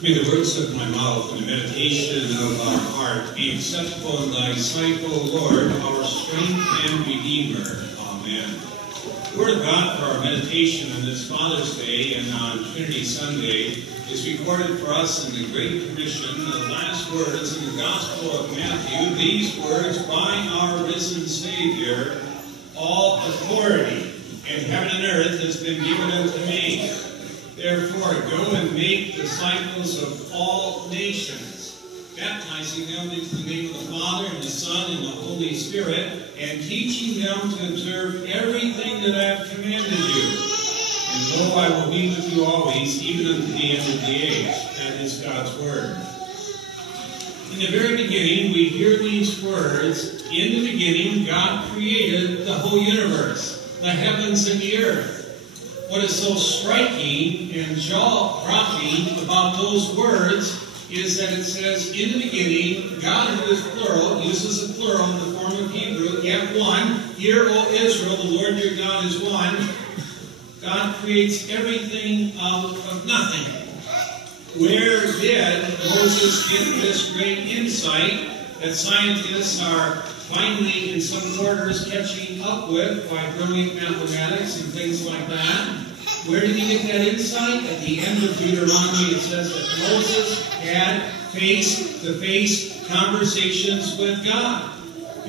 May the words of my mouth and the meditation of our heart be acceptable in thy sight, O Lord, our strength and Redeemer. Amen. The Word of God for our meditation on this Father's Day and on Trinity Sunday is recorded for us in the Great Commission, the last words in the Gospel of Matthew. These words, by our risen Savior, all authority in heaven and earth has been given unto me. Therefore, go and make disciples of all nations, baptizing them into the name of the Father, and the Son, and the Holy Spirit, and teaching them to observe everything that I have commanded you. And lo, I will be with you always, even unto the end of the age. That is God's Word. In the very beginning, we hear these words, in the beginning, God created the whole universe, the heavens and the earth. What is so striking and jaw-dropping about those words is that it says, in the beginning, God, who is plural, uses a plural in the form of Hebrew, yet one. Hear, O Israel, the Lord your God is one. God creates everything out of nothing. Where did Moses get this great insight that scientists are finally in some quarters catching up with by brilliant mathematics and things like that? Where did he get that insight? At the end of Deuteronomy it says that Moses had face-to-face conversations with God.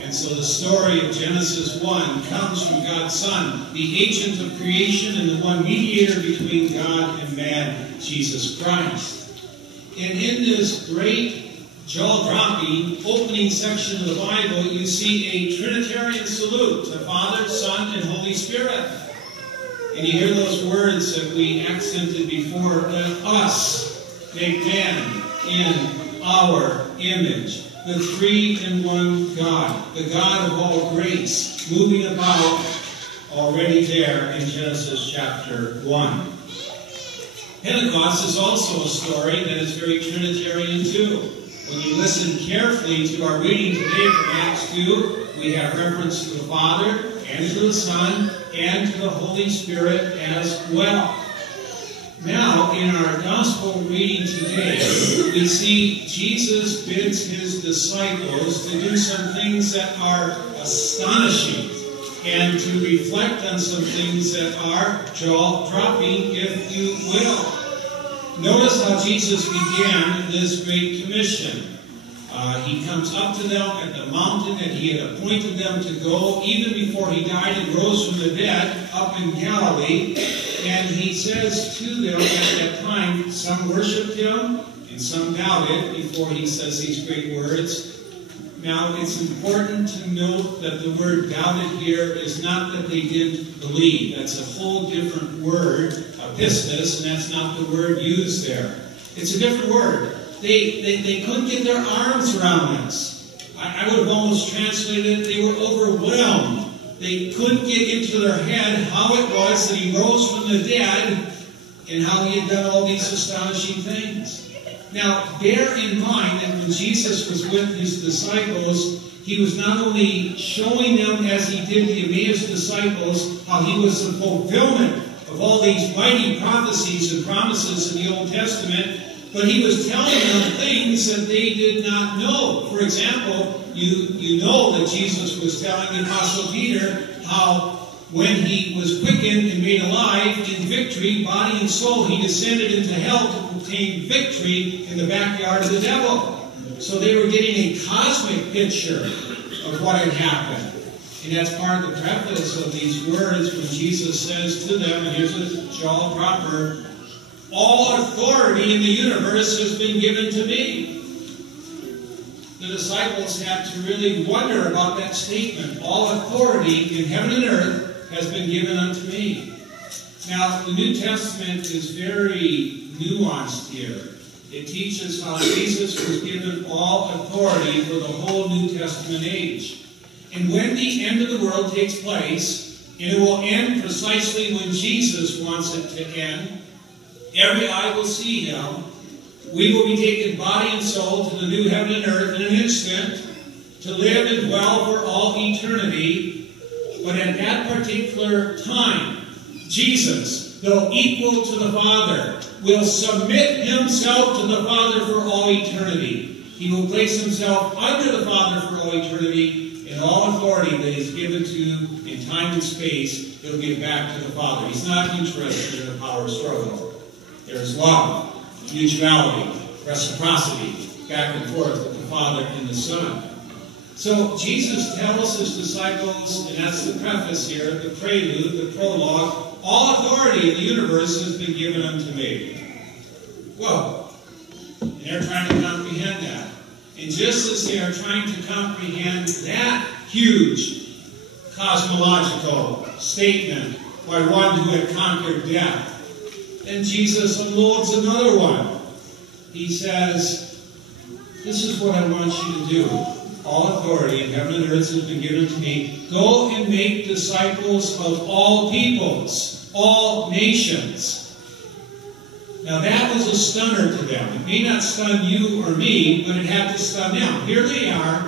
And so the story of Genesis 1 comes from God's Son, the agent of creation and the one mediator between God and man, Jesus Christ. And in this great jaw-dropping opening section of the Bible, you see a Trinitarian salute to Father, Son, and Holy Spirit. And you hear those words that we accented before, let us make man in our image. The three-in-one God, the God of all grace, moving about already there in Genesis chapter 1. Pentecost is also a story that is very Trinitarian too. When you listen carefully to our reading today from Acts 2, we have reference to the Father, and to the Son, and to the Holy Spirit as well. Now, in our Gospel reading today, we see Jesus bids his disciples to do some things that are astonishing, and to reflect on some things that are jaw-dropping, if you will. Notice how Jesus began this Great Commission. He comes up to them at the mountain that he had appointed them to go, even before he died and rose from the dead, up in Galilee. And he says to them at that time, some worshipped him and some doubted before he says these great words. Now, it's important to note that the word doubted here is not that they didn't believe. That's a whole different word, pistis, and that's not the word used there. It's a different word. They couldn't get their arms around this. I would have almost translated it, they were overwhelmed. They couldn't get into their head how it was that he rose from the dead and how he had done all these astonishing things. Now, bear in mind that when Jesus was with his disciples, he was not only showing them, as he did the Emmaus disciples, how he was the fulfillment of all these mighty prophecies and promises in the Old Testament, but he was telling them things that they did not know. For example, you know that Jesus was telling the Apostle Peter how when he was quickened and made alive in victory, body and soul, he descended into hell to obtain victory in the backyard of the devil. So they were getting a cosmic picture of what had happened. And that's part of the preface of these words when Jesus says to them, and here's a jaw-dropper, all authority in the universe has been given to me. The disciples had to really wonder about that statement. All authority in heaven and earth has been given unto me. Now, the New Testament is very nuanced here. It teaches how Jesus was given all authority for the whole New Testament age. And when the end of the world takes place, and it will end precisely when Jesus wants it to end, every eye will see him. We will be taken body and soul to the new heaven and earth in an instant, to live and dwell for all eternity. But at that particular time, Jesus, though equal to the Father, will submit himself to the Father for all eternity. He will place himself under the Father for all eternity, and all authority that is given to in time and space, he'll give back to the Father. He's not interested in a power struggle. There's love, mutuality, reciprocity, back and forth with the Father and the Son. So Jesus tells his disciples, and that's the preface here, the prelude, the prologue, all authority in the universe has been given unto me. Whoa. And they're trying to comprehend that. And just as they are trying to comprehend that huge cosmological statement by one who had conquered death, then Jesus unloads another one. He says, this is what I want you to do. All authority in heaven and earth has been given to me. Go and make disciples of all peoples, all nations. Now that was a stunner to them. It may not stun you or me, but it had to stun them. Here they are,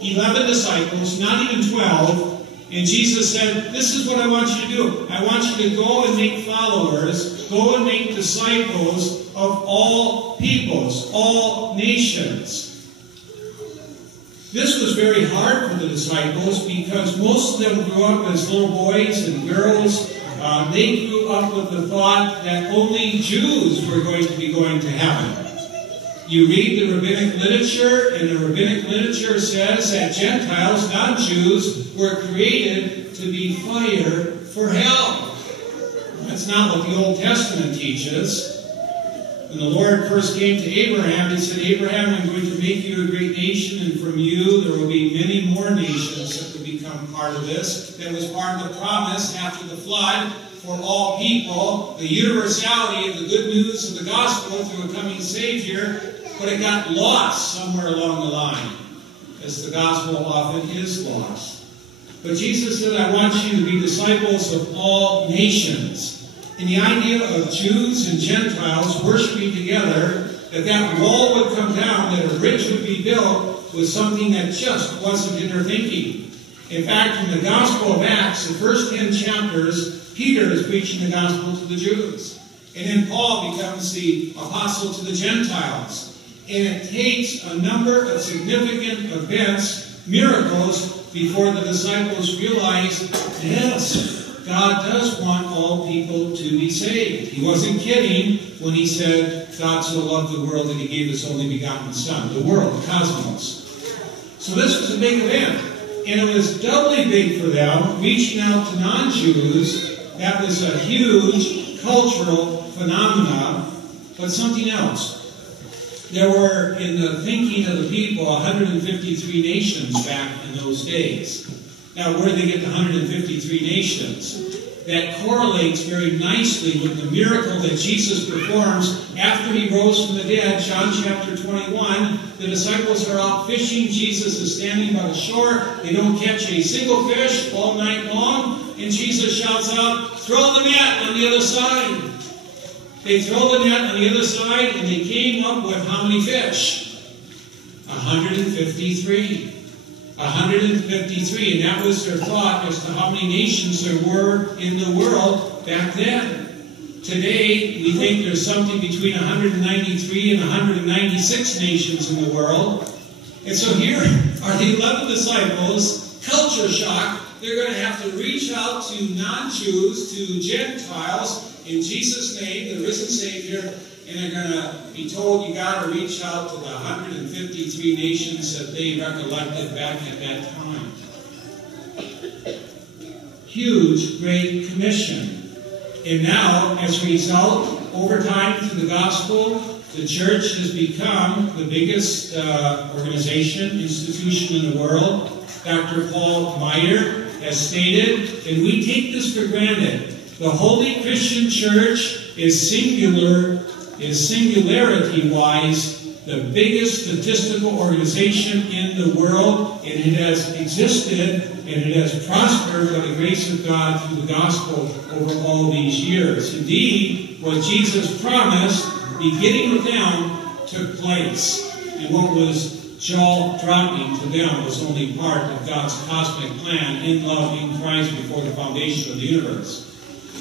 11 disciples, not even 12, and Jesus said, this is what I want you to do. I want you to go and make followers, go and make disciples of all peoples, all nations. This was very hard for the disciples because most of them grew up as little boys and girls. They grew up with the thought that only Jews were going to be going to heaven. You read the rabbinic literature, and the rabbinic literature says that Gentiles, non-Jews, were created to be fire for hell. That's not what the Old Testament teaches. When the Lord first came to Abraham, he said, Abraham, I'm going to make you a great nation, and from you there will be many more nations that will become part of this. That was part of the promise after the flood for all people, the universality of the good news of the gospel through a coming Savior, but it got lost somewhere along the line, as the gospel often is lost. But Jesus said, I want you to be disciples of all nations. And the idea of Jews and Gentiles worshiping together, that wall would come down, that a bridge would be built, was something that just wasn't in their thinking. In fact, in the Gospel of Acts, the first 10 chapters, Peter is preaching the gospel to the Jews. And then Paul becomes the apostle to the Gentiles. And it takes a number of significant events, miracles, before the disciples realize, yes, God does want all people to be saved. He wasn't kidding when he said, God so loved the world that he gave his only begotten Son. The world, the cosmos. So this was a big event. And it was doubly big for them, reaching out to non-Jews. That was a huge cultural phenomenon. But something else. There were, in the thinking of the people, 153 nations back in those days. Now, where did they get the 153 nations? That correlates very nicely with the miracle that Jesus performs after he rose from the dead. John chapter 21, the disciples are out fishing. Jesus is standing by the shore. They don't catch a single fish all night long. And Jesus shouts out, throw the net on the other side. They throw the net on the other side, and they came up with how many fish? 153. 153, and that was their thought as to how many nations there were in the world back then. Today, we think there's something between 193 and 196 nations in the world. And so here are the 11 disciples, culture shock. They're going to have to reach out to non-Jews, to Gentiles, in Jesus' name, the risen Savior, and they're going to be told you got to reach out to the 153 nations that they recollected back at that time. Huge, great commission. And now, as a result, over time through the gospel, the church has become the biggest organization, institution in the world. Dr. Paul Meyer has stated, and we take this for granted, the Holy Christian Church is singularity-wise the biggest statistical organization in the world, and it has existed and it has prospered by the grace of God through the gospel over all these years. Indeed, what Jesus promised, beginning with them, took place. And what was jaw-dropping to them was only part of God's cosmic plan in love in Christ before the foundation of the universe.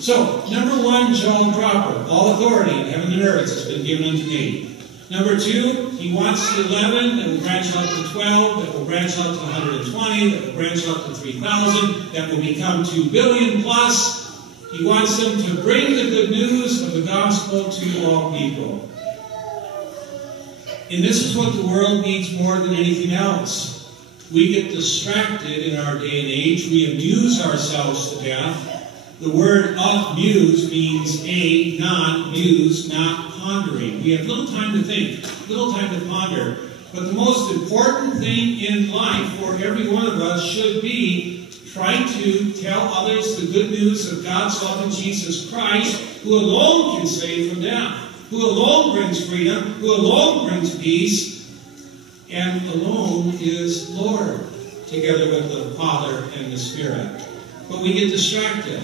So, number one, John proper. All authority in heaven and earth has been given unto me. Number two, he wants the 11 that will branch out to 12, that will branch out to 120, that will branch out to 3,000, that will become 2 billion plus. He wants them to bring the good news of the gospel to all people. And this is what the world needs more than anything else. We get distracted in our day and age. We amuse ourselves to death. The word amuse means non-muse, not pondering. We have little time to think, little time to ponder. But the most important thing in life for every one of us should be trying to tell others the good news of God's love in Jesus Christ, who alone can save from death, who alone brings freedom, who alone brings peace, and alone is Lord, together with the Father and the Spirit. But we get distracted.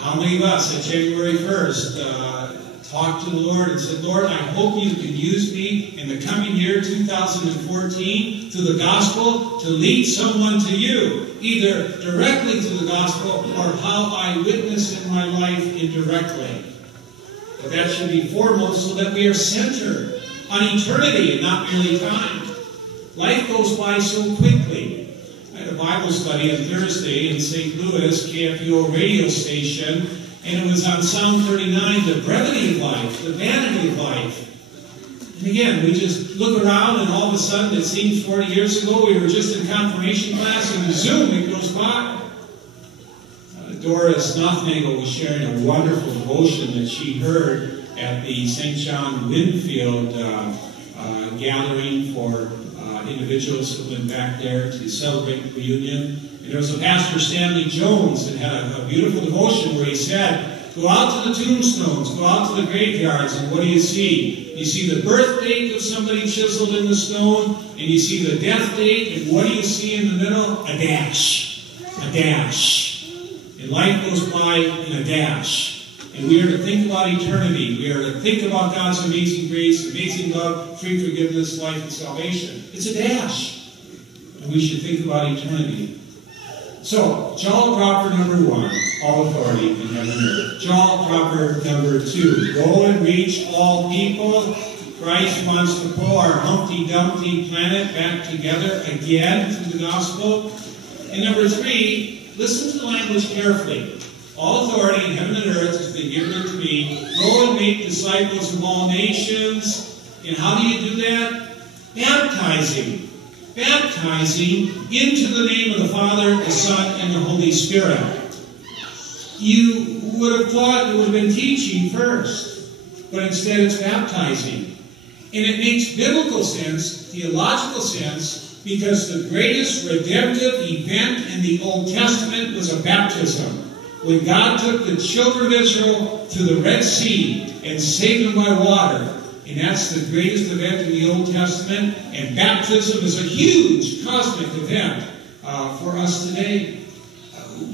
How many of us at January 1st talked to the Lord and said, Lord, I hope you can use me in the coming year, 2014, through the gospel to lead someone to you, either directly through the gospel or how I witness in my life indirectly. But that should be foremost so that we are centered on eternity and not merely time. Life goes by so quickly. I had a Bible study on Thursday in St. Louis, KFUO radio station, and it was on Psalm 39, the brevity of life, the vanity of life. And again, we just look around and all of a sudden, it seems 40 years ago, we were just in confirmation class and zoom, it goes by. Doris Nothnagel was sharing a wonderful devotion that she heard at the St. John Winfield gathering for individuals who went back there to celebrate the reunion. And there was a Pastor Stanley Jones that had a beautiful devotion where he said, go out to the tombstones, go out to the graveyards, and what do you see? You see the birth date of somebody chiseled in the stone, and you see the death date, and what do you see in the middle? A dash. A dash. And life goes by in a dash. And we are to think about eternity. We are to think about God's amazing grace, amazing love, free forgiveness, life, and salvation. It's a dash. And we should think about eternity. So, Jal proper number one, all authority in heaven and earth. Jal proper number two, go and reach all people. Christ wants to pull our Humpty Dumpty planet back together again through the gospel. And number three, listen to the language carefully. All authority in heaven and earth has been given unto me. Go and make disciples of all nations. And how do you do that? Baptizing. Baptizing into the name of the Father, the Son, and the Holy Spirit. You would have thought it would have been teaching first, but instead it's baptizing. And it makes biblical sense, theological sense, because the greatest redemptive event in the Old Testament was a baptism. When God took the children of Israel to the Red Sea and saved them by water. And that's the greatest event in the Old Testament. And baptism is a huge cosmic event for us today.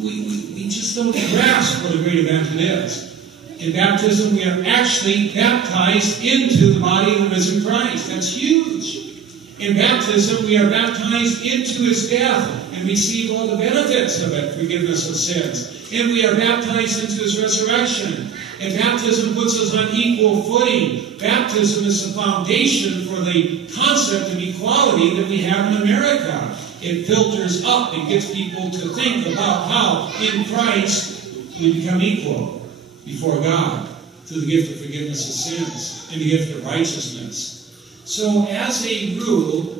We just don't grasp what a great event it is. In baptism, we are actually baptized into the body of the risen Christ. That's huge. In baptism, we are baptized into his death and receive all the benefits of it, forgiveness of sins. And we are baptized into his resurrection. And baptism puts us on equal footing. Baptism is the foundation for the concept of equality that we have in America. It filters up and gets people to think about how in Christ we become equal before God through the gift of forgiveness of sins and the gift of righteousness. So as a rule,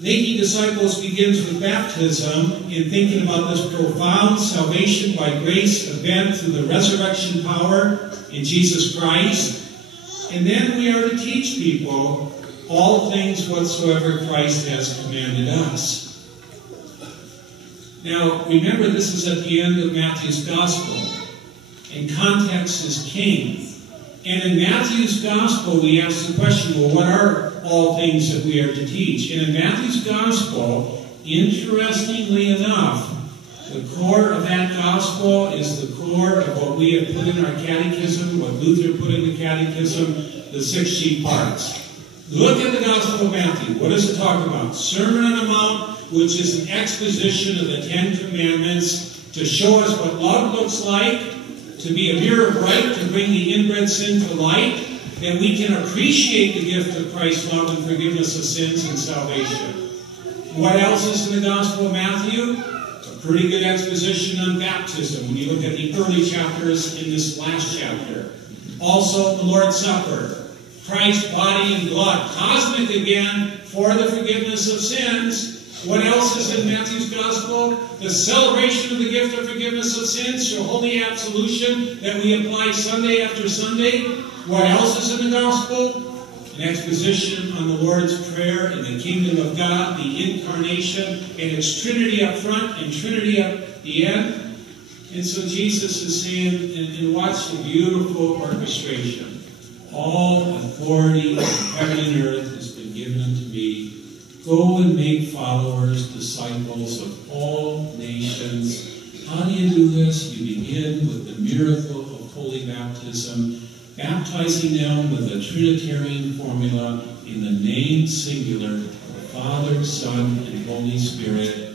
making disciples begins with baptism in thinking about this profound salvation by grace event through the resurrection power in Jesus Christ. And then we are to teach people all things whatsoever Christ has commanded us. Now, remember this is at the end of Matthew's Gospel, and context is king. And in Matthew's Gospel, we ask the question, well, what are all things that we are to teach? And in Matthew's Gospel, interestingly enough, the core of that Gospel is the core of what we have put in our catechism, what Luther put in the catechism, the 6 chief parts. Look at the Gospel of Matthew. What does it talk about? Sermon on the Mount, which is an exposition of the 10 Commandments to show us what love looks like, to be a mirror of light, to bring the inbred sin to light, that we can appreciate the gift of Christ's love and forgiveness of sins and salvation. What else is in the Gospel of Matthew? A pretty good exposition on baptism when you look at the early chapters in this last chapter. Also, the Lord's Supper, Christ's body and blood, cosmic again, for the forgiveness of sins. What else is in Matthew's Gospel? The celebration of the gift of forgiveness of sins, through holy absolution that we apply Sunday after Sunday. What else is in the Gospel? An exposition on the Lord's Prayer and the kingdom of God, the incarnation, and its Trinity up front and Trinity at the end. And so Jesus is saying, and watch the beautiful orchestration. All authority in heaven and earth has been given unto me. Go and make followers, disciples of all nations. How do you do this? You begin with the miracle of holy baptism, baptizing them with the Trinitarian formula in the name singular of the Father, Son, and Holy Spirit,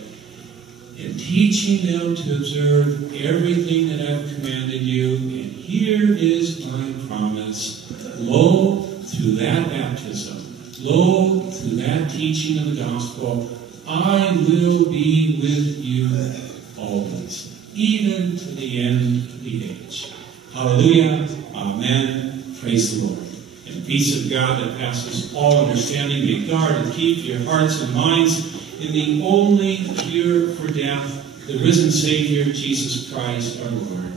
and teaching them to observe everything that I've commanded you. And here is my promise. Lo, through that baptism, lo, through that teaching of the gospel, I will be with you always, even to the end of the age. Hallelujah. Amen. Praise the Lord. And the peace of God that passes all understanding may guard and keep your hearts and minds in the only cure for death, the risen Savior, Jesus Christ our Lord.